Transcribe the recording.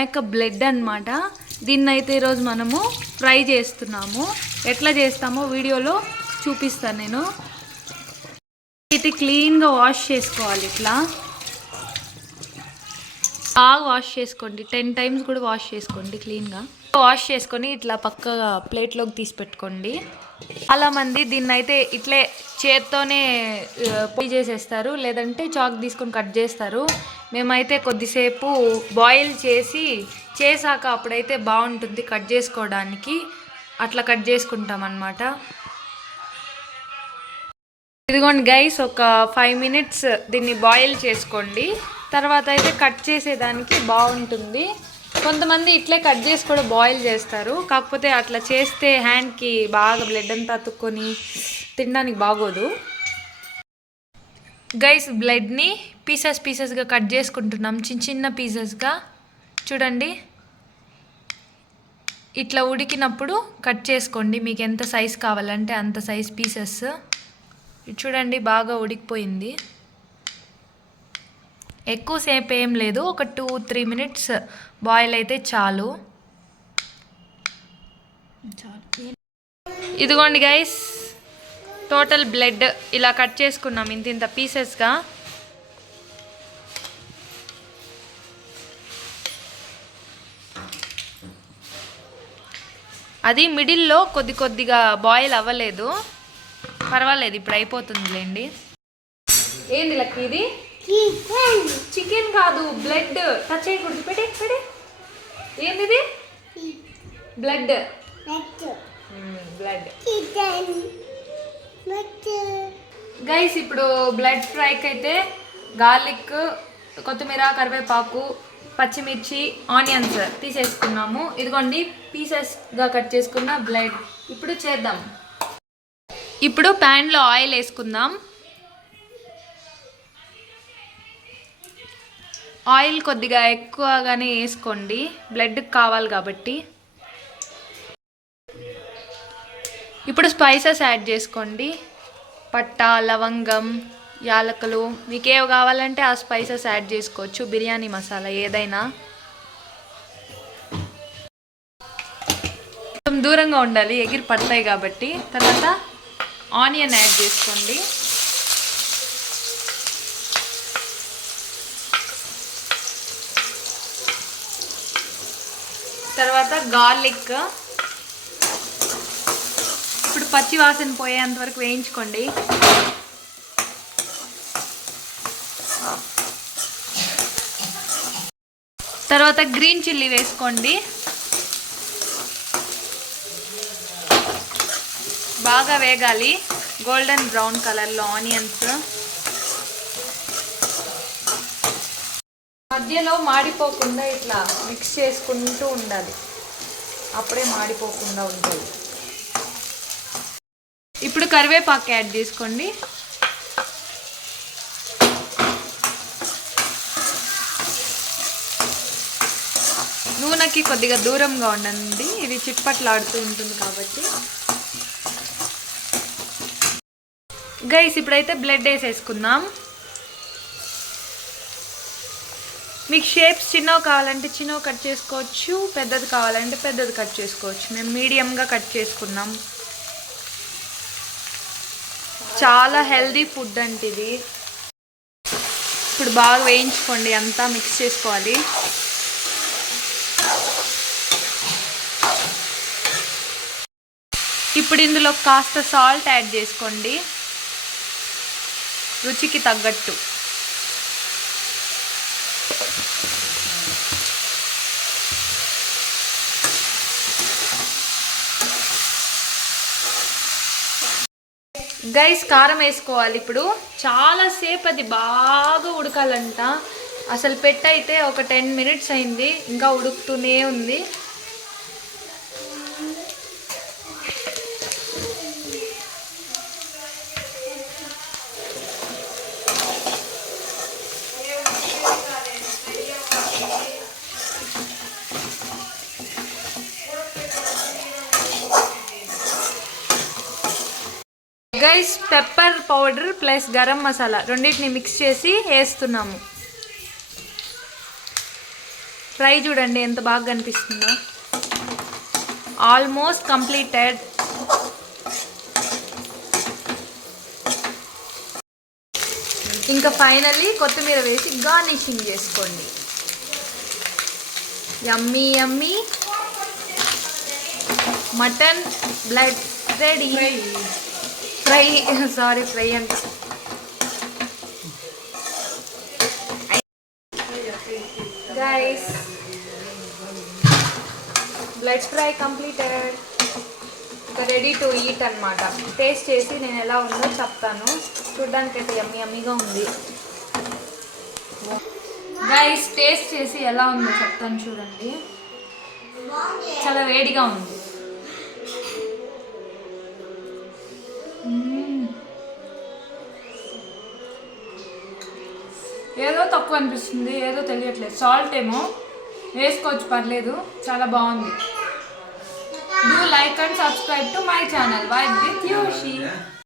మేక బ్లడ్ అన్నమాట. దీన్ని అయితే ఈరోజు మనము ఫ్రై చేస్తున్నాము. ఎట్లా చేస్తామో వీడియోలో చూపిస్తాను నేను. అయితే క్లీన్గా వాష్ చేసుకోవాలి. ఇట్లా బాగా వాష్ చేసుకోండి, 10 టైమ్స్ కూడా వాష్ చేసుకోండి. క్లీన్గా వాష్ చేసుకొని ఇట్లా పక్కగా ప్లేట్లోకి తీసి పెట్టుకోండి. చాలామంది దీన్ని అయితే ఇట్లే చేత్తోనే పొడి చేసేస్తారు, లేదంటే చాక్ తీసుకొని కట్ చేస్తారు. మేమైతే కొద్దిసేపు బాయిల్ చేసాక అప్పుడైతే బాగుంటుంది కట్ చేసుకోవడానికి. అట్లా కట్ చేసుకుంటాం అన్నమాట. ఇదిగోండి గైస్, ఒక 5 మినిట్స్ దీన్ని బాయిల్ చేసుకోండి. తర్వాత అయితే కట్ చేసేదానికి బాగుంటుంది. కొంతమంది ఇట్లే కట్ చేసి కూడా బాయిల్ చేస్తారు, కాకపోతే అట్లా చేస్తే హ్యాండ్కి బాగా బ్లడ్ అంతా అతుక్కొని తినడానికి బాగోదు. గైస్, బ్లడ్ని పీసెస్గా కట్ చేసుకుంటున్నాం, చిన్న పీసెస్గా. చూడండి, ఇట్లా ఉడికినప్పుడు కట్ చేసుకోండి. మీకు ఎంత సైజ్ కావాలంటే అంత సైజ్ పీసెస్. చూడండి, బాగా ఉడికిపోయింది. ఎక్కువసేపు ఏం లేదు, ఒక 2-3 మినిట్స్ బాయిల్ అయితే చాలు. ఇదిగోండి గైస్, టోటల్ బ్లడ్ ఇలా కట్ చేసుకున్నాం ఇంత పీసెస్గా. అది మిడిల్లో కొద్దిగా బాయిల్ అవ్వలేదు, పర్వాలేదు, ఇప్పుడు అయిపోతుందిలేండి. ఏంది లక్కీ ఇది? చికెన్ కాదు, బ్లడ్. టచ్ చేయకూడదు. పెడే. ఏంది? బ్లడ్. గైస్, ఇప్పుడు బ్లడ్ ఫ్రైకి అయితే గార్లిక్, కొత్తిమీర, కరివేపాకు, పచ్చిమిర్చి, ఆనియన్స్ తీసేసుకున్నాము. ఇదిగోండి పీసెస్గా కట్ చేసుకున్న బ్లడ్. ఇప్పుడు చేద్దాం. ఇప్పుడు ప్యాన్లో ఆయిల్ వేసుకుందాం. ఆయిల్ కొద్దిగా ఎక్కువగానే వేసుకోండి, బ్లడ్కి కావాలి కాబట్టి. ఇప్పుడు స్పైసెస్ యాడ్ చేసుకోండి. పట్టా, లవంగం, యాలకులు, మీకు ఏవి కావాలంటే ఆ స్పైసెస్ యాడ్ చేసుకోవచ్చు. బిర్యానీ మసాలా ఏదైనా. కొంచెం దూరంగా ఉండాలి, ఎగిరి పడతాయి కాబట్టి. తర్వాత ఆనియన్ యాడ్ చేసుకోండి. తర్వాత గార్లిక్. ఇప్పుడు పచ్చి వాసన పోయేంత వరకు వేయించుకోండి. తర్వాత గ్రీన్ చిల్లీ వేసుకోండి. బాగా వేగాలి, గోల్డెన్ బ్రౌన్ కలర్లో ఆనియన్స్. మధ్యలో మాడిపోకుండా ఇట్లా మిక్స్ చేసుకుంటూ ఉండాలి, అప్పుడే మాడిపోకుండా ఉంటుంది. ఇప్పుడు కరివేపాకు యాడ్ చేసుకోండి. నూనెకి కొద్దిగా దూరంగా ఉండండి, ఇది చిట్పట్లాడుతూ ఉంటుంది కాబట్టి. గైస్, ఇప్పుడైతే బ్లడ్ వేసేసుకుందాం. మీకు షేప్స్ చిన్నవి కావాలంటే చిన్నవి కట్ చేసుకోవచ్చు, పెద్దది కావాలంటే పెద్దది కట్ చేసుకోవచ్చు. మేము మీడియంగా కట్ చేసుకున్నాం. చాలా హెల్దీ ఫుడ్ అంటే ఇది. ఇప్పుడు బాగా వేయించుకోండి, అంతా మిక్స్ చేసుకోవాలి. ఇప్పుడు ఇందులో కాస్త సాల్ట్ యాడ్ చేసుకోండి, రుచికి తగ్గట్టు. గైస్, కారం వేసుకోవాలి. ఇప్పుడు చాలాసేపు అది బాగా ఉడకాలంట. అసలు పెట్టయితే ఒక 10 మినిట్స్ అయింది, ఇంకా ఉడుకుతూనే ఉంది. Guys, pepper powder plus garam masala రెండింటిని మిక్స్ చేసి వేస్తున్నాము. ఫ్రై చూడండి ఎంత బాగా కనిపిస్తుందో. Almost completed. ఇంకా ఫైనల్లీ కొత్తిమీర వేసి గార్నిషింగ్ చేసుకోండి. Yummy yummy mutton blood ready. Fry sorry fry అంట. Guys blood fry completed. ఇంకా రెడీ టు ఈట్ అనమాట. టేస్ట్ చేసి నేను ఎలా ఉందో చెప్తాను. చూడ్డానికైతే యమ్మీ యమ్మీగా ఉంది. గైస్ టేస్ట్ చేసి ఎలా ఉందో చెప్తాను చూడండి. చాలా వేడిగా ఉంది. ఏదో తక్కువ అనిపిస్తుంది, ఏదో తెలియట్లేదు. సాల్ట్ ఏమో వేసుకోవచ్చు, పర్లేదు. చాలా బాగుంది. Do like and subscribe to my channel vibe with యోషి.